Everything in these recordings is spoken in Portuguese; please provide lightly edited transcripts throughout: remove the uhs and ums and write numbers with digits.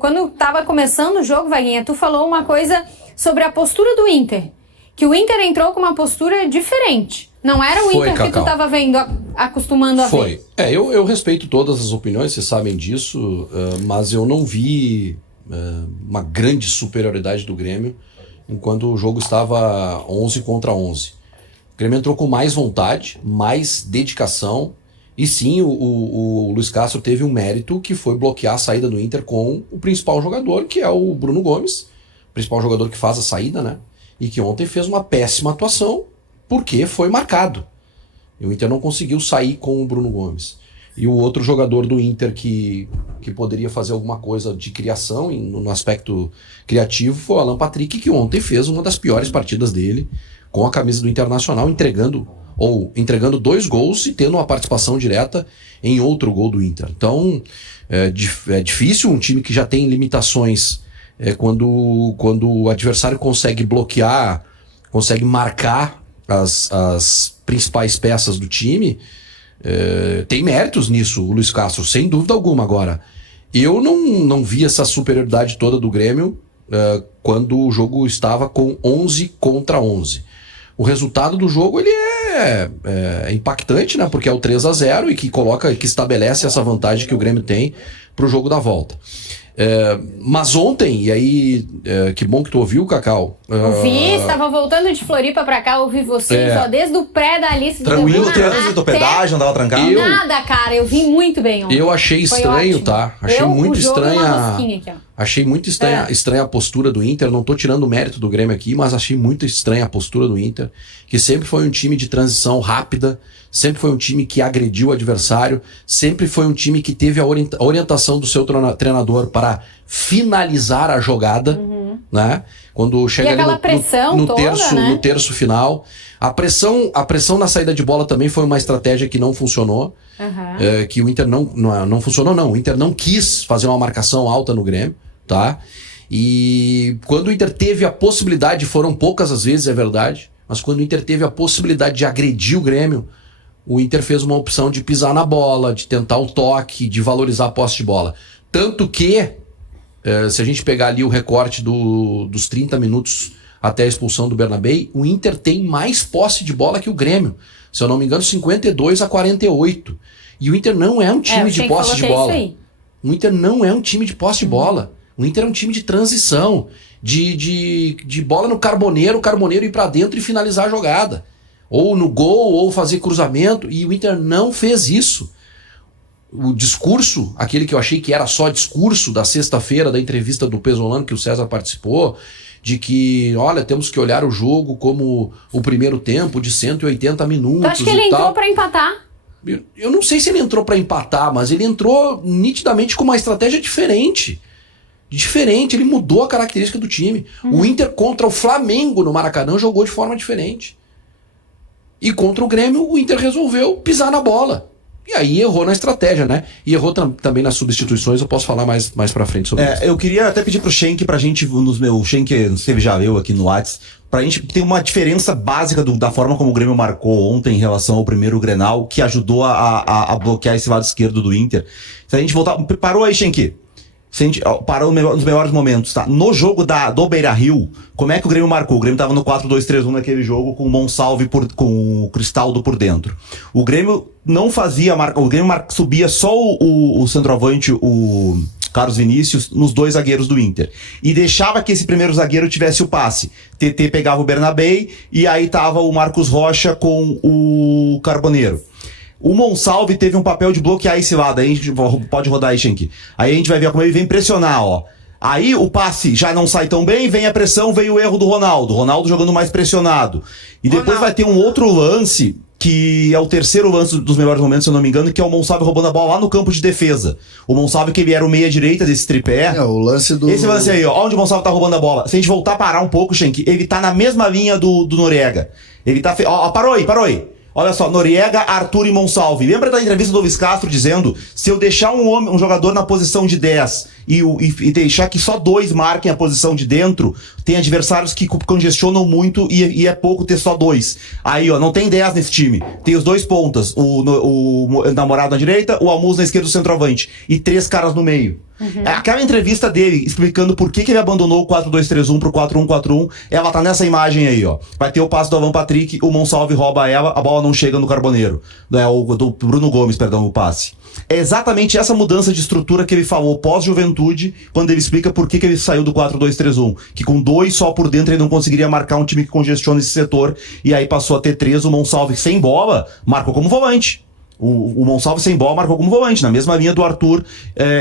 quando tava começando o jogo, Vaguinha, tu falou uma coisa sobre a postura do Inter. Que o Inter entrou com uma postura diferente. Não era o Inter que tu tava vendo, acostumando a ver. Eu respeito todas as opiniões, vocês sabem disso, mas eu não vi uma grande superioridade do Grêmio enquanto o jogo estava 11 contra 11. O Grêmio entrou com mais vontade, mais dedicação, e sim, o Luiz Castro teve um mérito que foi bloquear a saída do Inter com o principal jogador, que é o Bruno Gomes, o principal jogador que faz a saída, né? E que ontem fez uma péssima atuação, porque foi marcado. E o Inter não conseguiu sair com o Bruno Gomes. E o outro jogador do Inter que poderia fazer alguma coisa de criação no aspecto criativo foi o Alan Patrick, que ontem fez uma das piores partidas dele com a camisa do Internacional, entregando 2 gols e tendo uma participação direta em outro gol do Inter. Então é difícil um time que já tem limitações quando o adversário consegue bloquear, consegue marcar as principais peças do time. Tem méritos nisso o Luiz Castro, sem dúvida alguma. Agora, eu não vi essa superioridade toda do Grêmio quando o jogo estava com 11 contra 11. O resultado do jogo ele é impactante, né? Porque é o 3-0 e que estabelece essa vantagem que o Grêmio tem para o jogo da volta. Mas ontem, e aí, que bom que tu ouviu, Cacau. Ouvi, estava voltando de Floripa pra cá, ouvi vocês, desde o pré da lista. Tranquilo, o trânsito, pedágio, não tava trancado? Nada, cara, eu vim muito bem ontem. Eu achei estranho, tá? Achei muito estranha. Aqui, achei muito estranha a postura do Inter. Não tô tirando o mérito do Grêmio aqui, mas achei muito estranha a postura do Inter, que sempre foi um time de transição rápida, sempre foi um time que agrediu o adversário, sempre foi um time que teve a orientação do seu treinador para finalizar a jogada, né? Quando chega ali no terço final. A pressão na saída de bola também foi uma estratégia que não funcionou. Que o Inter não funcionou, não. O Inter não quis fazer uma marcação alta no Grêmio, tá? E quando o Inter teve a possibilidade, foram poucas as vezes, é verdade, mas quando o Inter teve a possibilidade de agredir o Grêmio, o Inter fez uma opção de pisar na bola, de tentar o toque, de valorizar a posse de bola. Tanto que, se a gente pegar ali o recorte dos 30 minutos até a expulsão do Bernabéi, o Inter tem mais posse de bola que o Grêmio. Se eu não me engano, 52-48. E o Inter não é um time de posse de bola. O Inter não é um time de posse de bola. O Inter é um time de transição, de bola no carboneiro, o carboneiro ir pra dentro e finalizar a jogada. Ou no gol, ou fazer cruzamento, e o Inter não fez isso. O discurso, aquele que eu achei que era só discurso da sexta-feira, da entrevista do Pesolano, que o César participou, de que, olha, temos que olhar o jogo como o primeiro tempo de 180 minutos. Tu acha que ele entrou pra empatar? Eu não sei se ele entrou pra empatar, mas ele entrou nitidamente com uma estratégia diferente. Ele mudou a característica do time. O Inter contra o Flamengo no Maracanã jogou de forma diferente. E contra o Grêmio, o Inter resolveu pisar na bola. E aí errou na estratégia, né? E errou também nas substituições, eu posso falar mais pra frente sobre isso. Eu queria até pedir pro Schenck, pra gente, o Schenck esteve já eu aqui no WhatsApp, pra gente ter uma diferença básica da forma como o Grêmio marcou ontem em relação ao primeiro Grenal, que ajudou a bloquear esse lado esquerdo do Inter. Se a gente voltar... Parou aí, Schenck. Parou nos melhores momentos, tá? No jogo do Beira-Rio, como é que o Grêmio marcou? O Grêmio tava no 4-2-3-1 naquele jogo com o Monsalve com o Cristaldo por dentro. O Grêmio não fazia o Grêmio subia só o centroavante, o Carlos Vinícius, nos 2 zagueiros do Inter. E deixava que esse primeiro zagueiro tivesse o passe. TT pegava o Bernabéi e aí tava o Marcos Rocha com o Carboneiro. O Monsalve teve um papel de bloquear esse lado. Aí a gente pode rodar aí, Schenck. Aí a gente vai ver como ele vem pressionar, ó. Aí o passe já não sai tão bem, vem a pressão, vem o erro do Ronaldo. Ronaldo jogando mais pressionado. E depois vai ter um outro lance, que é o terceiro lance dos melhores momentos, se eu não me engano, que é o Monsalve roubando a bola lá no campo de defesa. O Monsalve, que ele era o meia-direita desse tripé. O lance do... Esse lance aí, ó, onde o Monsalve tá roubando a bola. Se a gente voltar a parar um pouco, Schenck, ele tá na mesma linha do Noriega. Ele tá... Parou aí. Olha só, Noriega, Arthur e Monsalve. Lembra da entrevista do Luiz Castro dizendo: se eu deixar um jogador na posição de 10 e deixar que só 2 marquem a posição de dentro, tem adversários que congestionam muito e é pouco ter só 2. Aí, ó, não tem 10 nesse time. Tem os 2 pontas, o namorado na direita, o Almus na esquerda do centroavante. E 3 caras no meio. Aquela entrevista dele explicando por que ele abandonou o 4-2-3-1 pro 4-1-4-1, ela tá nessa imagem aí, ó. Vai ter o passe do Alan Patrick, o Monsalve rouba ela, a bola não chega no Carboneiro. Do Bruno Gomes, perdão, o passe. É exatamente essa mudança de estrutura que ele falou pós-Juventude, quando ele explica por que ele saiu do 4-2-3-1. Que com 2 só por dentro ele não conseguiria marcar um time que congestiona esse setor, e aí passou a ter 3, o Monsalve sem bola, marcou como volante. O Monsalve sem bola marcou como volante, na mesma linha do Arthur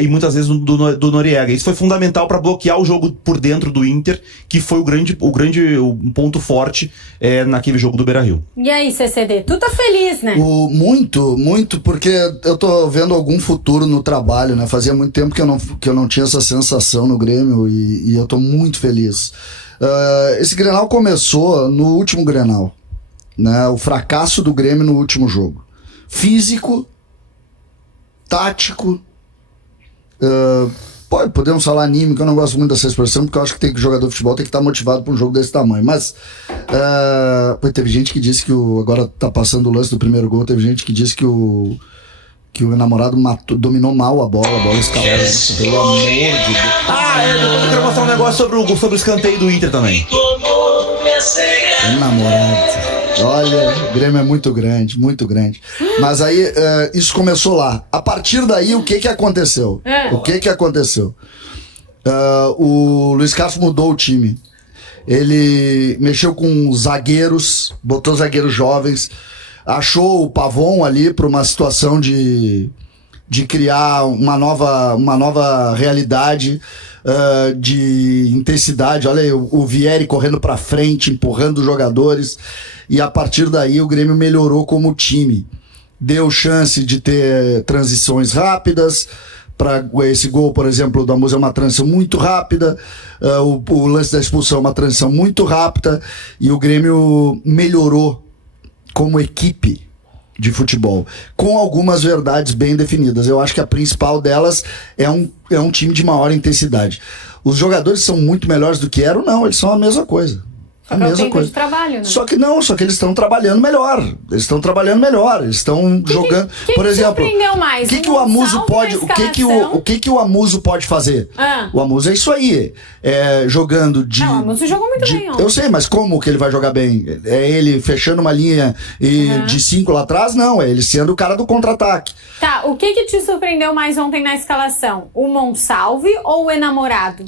e muitas vezes do Noriega. Isso foi fundamental para bloquear o jogo por dentro do Inter, que foi o ponto forte naquele jogo do Beira-Rio. E aí, CCD, tu tá feliz, né? Muito, porque eu tô vendo algum futuro no trabalho, né? Fazia muito tempo que eu não tinha essa sensação no Grêmio e eu tô muito feliz. Esse Grenal começou no último Grenal, né? O fracasso do Grêmio no último jogo. Físico, tático, podemos falar anímico, eu não gosto muito dessa expressão, porque eu acho que jogador de futebol tem que estar motivado para um jogo desse tamanho, mas teve gente que disse que agora tá passando o lance do primeiro gol, teve gente que disse que o namorado dominou mal a bola escalou, pelo amor de Deus. Depois eu quero mostrar um negócio sobre o escanteio do Inter também. O namorado. Olha, o Grêmio é muito grande, muito grande. Mas aí, isso começou lá. A partir daí, o que aconteceu? O que aconteceu? O Luiz Castro mudou o time. Ele mexeu com zagueiros, botou zagueiros jovens, achou o Pavon ali para uma situação de criar uma nova realidade, de intensidade. Olha aí, o Vieri correndo para frente, empurrando os jogadores. E a partir daí o Grêmio melhorou como time. Deu chance de ter transições rápidas. Para esse gol, por exemplo, do Amusa é uma transição muito rápida. O lance da expulsão é uma transição muito rápida. E o Grêmio melhorou como equipe de futebol, com algumas verdades bem definidas. Eu acho que a principal delas é um time de maior intensidade. Os jogadores são muito melhores do que eram? Não, eles são a mesma coisa. A mesma coisa. De trabalho, né? Só que eles estão trabalhando melhor. Eles estão jogando. Por exemplo, mais? O que o Amuso pode? O que o Amuso pode fazer? O Amuso é isso aí. Jogando de. O Amuso jogou muito bem ontem. Eu sei, mas como que ele vai jogar bem? É ele fechando uma linha de 5 lá atrás? Não, é ele sendo o cara do contra-ataque. Tá, o que te surpreendeu mais ontem na escalação? O Monsalve ou o enamorado?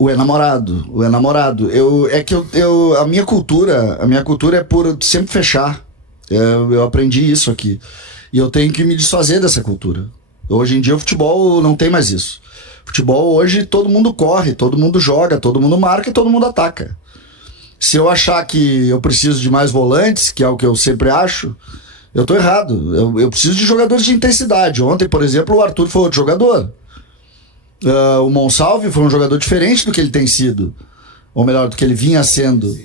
O enamorado. A minha cultura é por sempre fechar. Eu aprendi isso aqui. E eu tenho que me desfazer dessa cultura. Hoje em dia o futebol não tem mais isso. Futebol hoje todo mundo corre, todo mundo joga, todo mundo marca e todo mundo ataca. Se eu achar que eu preciso de mais volantes, que é o que eu sempre acho, eu tô errado. Eu preciso de jogadores de intensidade. Ontem, por exemplo, o Arthur foi outro jogador. O Monsalve foi um jogador diferente do que ele tem sido, ou melhor, do que ele vinha sendo.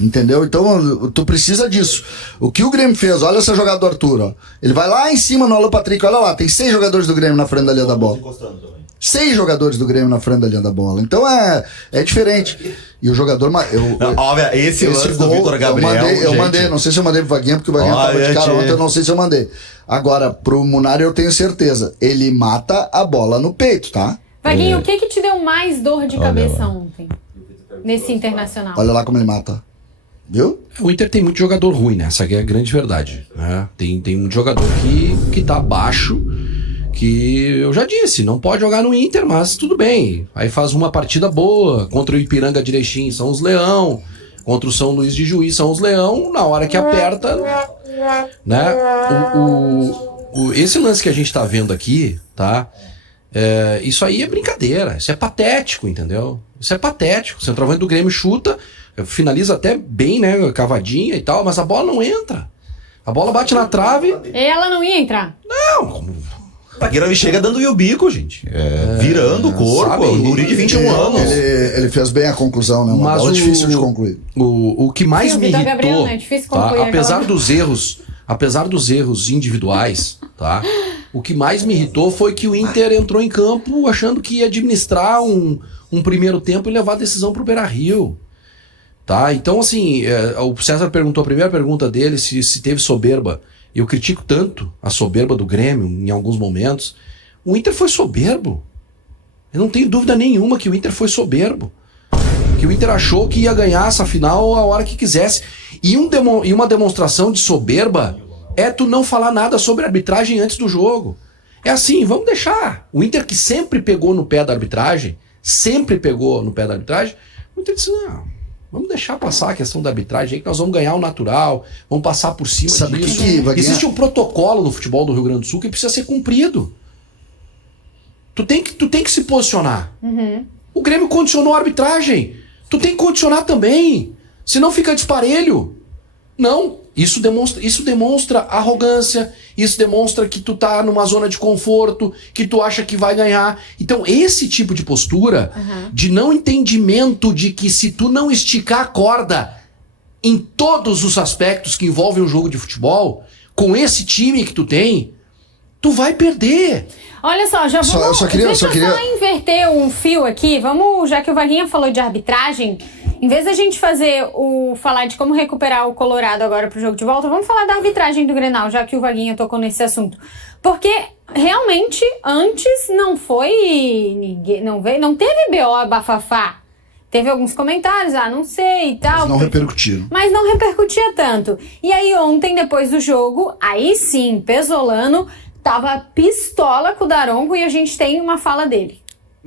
Entendeu? Então tu precisa disso. O que o Grêmio fez, olha essa jogada do Arthur, ó. Ele vai lá em cima no Alan Patrick, olha lá, tem 6 jogadores do Grêmio na frente da linha da bola. 6 jogadores do Grêmio na frente da linha da bola. Então é diferente. E o jogador... Esse lance gol, do Vitor Gabriel... Eu mandei, não sei se eu mandei pro Vaguinha, porque o Vaguinha tava de cara ontem, eu não sei se eu mandei. Agora, pro Munari eu tenho certeza. Ele mata a bola no peito, tá? Vaguinho, o que te deu mais dor de cabeça ontem? Nesse Internacional? Olha lá como ele mata. Viu? O Inter tem muito jogador ruim, né? Essa aqui é a grande verdade, né? Tem muito jogador que tá abaixo, que eu já disse, não pode jogar no Inter, mas tudo bem. Aí faz uma partida boa, contra o Ipiranga de Erechim são os Leão, contra o São Luís de Juiz são os Leão, na hora que aperta, né? Esse lance que a gente tá vendo aqui, tá? Isso aí é brincadeira, isso é patético, entendeu? Isso é patético. O centroavante do Grêmio chuta, finaliza até bem, né? Cavadinha e tal, mas a bola não entra. A bola bate na trave. Ela não ia entrar? Não, como... O zagueiro chega dando o bico, gente. Virando o corpo. O guri de 21 anos. Ele fez bem a conclusão, né? Uma bola difícil de concluir. O que mais me irritou, Gabriel, né? É difícil concluir, tá? Apesar dos erros individuais, tá? O que mais me irritou foi que o Inter entrou em campo achando que ia administrar um primeiro tempo e levar a decisão pro Beira-Rio. Tá? Então, assim, o César perguntou, a primeira pergunta dele, se teve soberba. Eu critico tanto a soberba do Grêmio em alguns momentos, O Inter foi soberbo. Eu não tenho dúvida nenhuma que o Inter foi soberbo. Que o Inter achou que ia ganhar essa final a hora que quisesse. E uma demonstração de soberba é tu não falar nada sobre arbitragem antes do jogo. É assim, vamos deixar. O Inter que sempre pegou no pé da arbitragem, o Inter disse, não, vamos deixar passar a questão da arbitragem aí, que nós vamos ganhar o natural, vamos passar por cima disso. Existe um protocolo no futebol do Rio Grande do Sul que precisa ser cumprido. Tu tem que se posicionar. O Grêmio condicionou a arbitragem. Tu tem que condicionar também. Senão fica disparelho. Não. Isso demonstra arrogância. Isso demonstra que tu tá numa zona de conforto, que tu acha que vai ganhar. Então, esse tipo de postura de não entendimento de que se tu não esticar a corda em todos os aspectos que envolvem um jogo de futebol, com esse time que tu tem, tu vai perder. Olha só, já vamos... Deixa eu só inverter um fio aqui. Vamos, já que o Vaguinha falou de arbitragem, em vez da gente falar de como recuperar o Colorado agora pro jogo de volta, vamos falar da arbitragem do Grenal, já que o Vaguinha tocou nesse assunto. Porque realmente antes não teve BO bafafá. Teve alguns comentários, não sei e tal. Mas não repercutiram. Mas não repercutia tanto. E aí ontem, depois do jogo, aí sim, Pesolano tava pistola com o Daronco e a gente tem uma fala dele.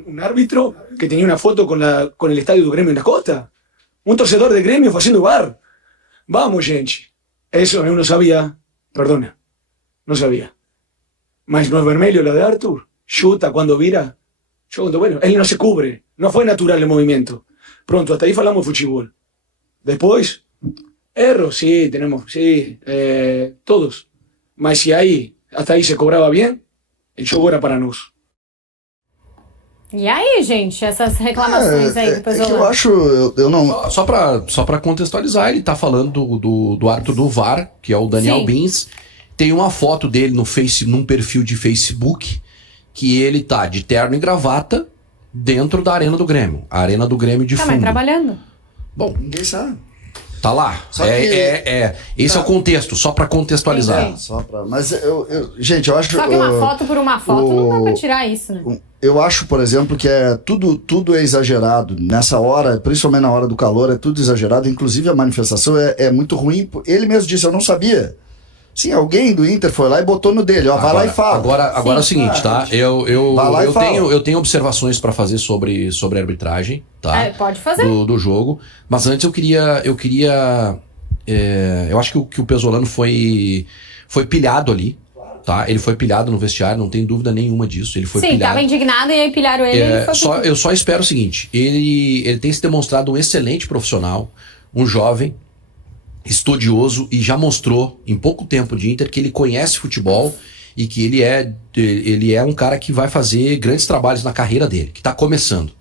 Un árbitro que tenía una foto con el estadio do Grêmio en la costa. Un torcedor de Grêmio fazendo bar. Vamos, gente. Eso eu não sabia. Perdona. No sabía. Mas no es vermelho la de Arthur. Chuta cuando vira. Bueno, él no se cubre. No fue natural el movimiento. Pronto, hasta ahí falamos de fútbol. Después, erros, sí, tenemos, sí, todos. Mas si ahí, hasta ahí se cobraba bien, el jogo era para nós. E aí, gente, essas reclamações aí do Pesolano? Eu acho, eu não... Só pra contextualizar, ele tá falando do árbitro do VAR, que é o Daniel Bins. Tem uma foto dele num perfil de Facebook, que ele tá de terno e gravata dentro da Arena do Grêmio. A Arena do Grêmio de fundo. Mas trabalhando. Bom, ninguém sabe. Tá lá. Esse é o contexto, só pra contextualizar. Mas gente, eu acho... Só que uma foto por uma foto não dá pra tirar isso, né? Eu acho, por exemplo, que tudo é exagerado. Nessa hora, principalmente na hora do calor, é tudo exagerado. Inclusive a manifestação é muito ruim. Ele mesmo disse, eu não sabia. Sim, alguém do Inter foi lá e botou no dele. Vai lá e fala. Agora é o seguinte, tá? Eu tenho observações pra fazer sobre a arbitragem, tá? Pode fazer. Do jogo. Mas antes eu acho que o Pesolano foi pilhado ali. Tá? Ele foi pilhado no vestiário, não tem dúvida nenhuma disso. Ele foi pilhado. Sim, tava indignado e aí pilharam ele e foi eu só espero o seguinte, ele tem se demonstrado um excelente profissional, um jovem, estudioso, e já mostrou em pouco tempo de Inter que ele conhece futebol e que ele é um cara que vai fazer grandes trabalhos na carreira dele, que tá começando.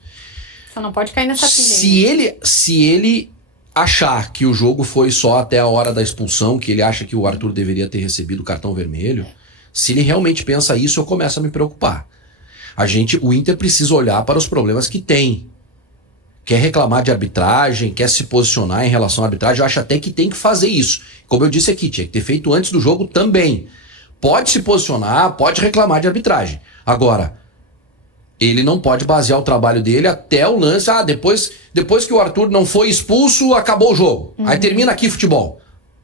Só não pode cair nessa pilha. Se ele achar que o jogo foi só até a hora da expulsão, que ele acha que o Arthur deveria ter recebido o cartão vermelho, se ele realmente pensa isso, eu começo a me preocupar. O Inter precisa olhar para os problemas que tem. Quer reclamar de arbitragem, quer se posicionar em relação à arbitragem, eu acho até que tem que fazer isso. Como eu disse aqui, tinha que ter feito antes do jogo também. Pode se posicionar, pode reclamar de arbitragem. Agora, ele não pode basear o trabalho dele até o lance. Depois que o Arthur não foi expulso, acabou o jogo. Aí termina aqui futebol.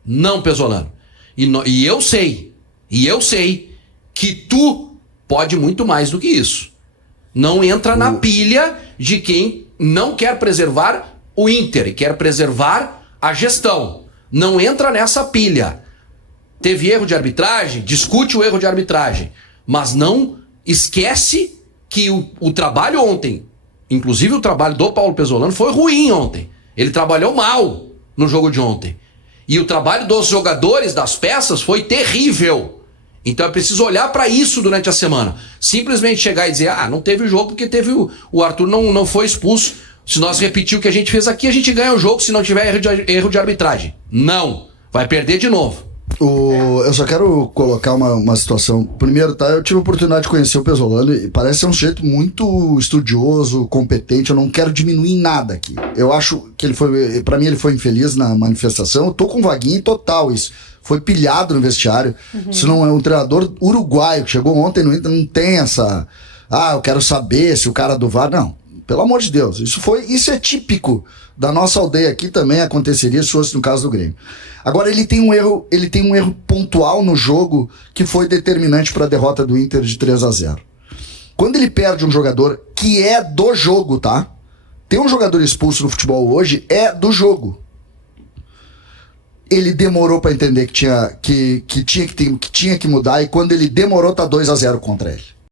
Não, Pesolano. E eu sei que tu pode muito mais do que isso. Não entra na pilha de quem não quer preservar o Inter e quer preservar a gestão. Não entra nessa pilha. Teve erro de arbitragem? Discute o erro de arbitragem. Mas não esquece que o trabalho ontem, inclusive o trabalho do Paulo Pesolano, foi ruim ontem. Ele trabalhou mal no jogo de ontem. E o trabalho dos jogadores, das peças, foi terrível. Então é preciso olhar para isso durante a semana. Simplesmente chegar e dizer, não teve jogo porque o Arthur não foi expulso. Se nós repetir o que a gente fez aqui, a gente ganha o jogo se não tiver erro de arbitragem. Não, vai perder de novo. Eu só quero colocar uma situação. Primeiro, tá? Eu tive a oportunidade de conhecer o Pesolano e parece ser um sujeito muito estudioso, competente. Eu não quero diminuir nada aqui. Eu acho que pra mim ele foi infeliz na manifestação. Eu tô com Vaguinho total isso. foi pilhado no vestiário. Isso não é um treinador uruguaio que chegou ontem no Inter, não tem essa... eu quero saber se o cara do VAR... Não, pelo amor de Deus. Isso é típico da nossa aldeia aqui, também aconteceria se fosse no caso do Grêmio. Agora, ele tem um erro pontual no jogo que foi determinante para a derrota do Inter de 3-0. Quando ele perde um jogador que é do jogo, tá? Tem um jogador expulso no futebol hoje, é do jogo. Ele demorou para entender que tinha que mudar, e quando ele demorou, tá 2-0 contra ele.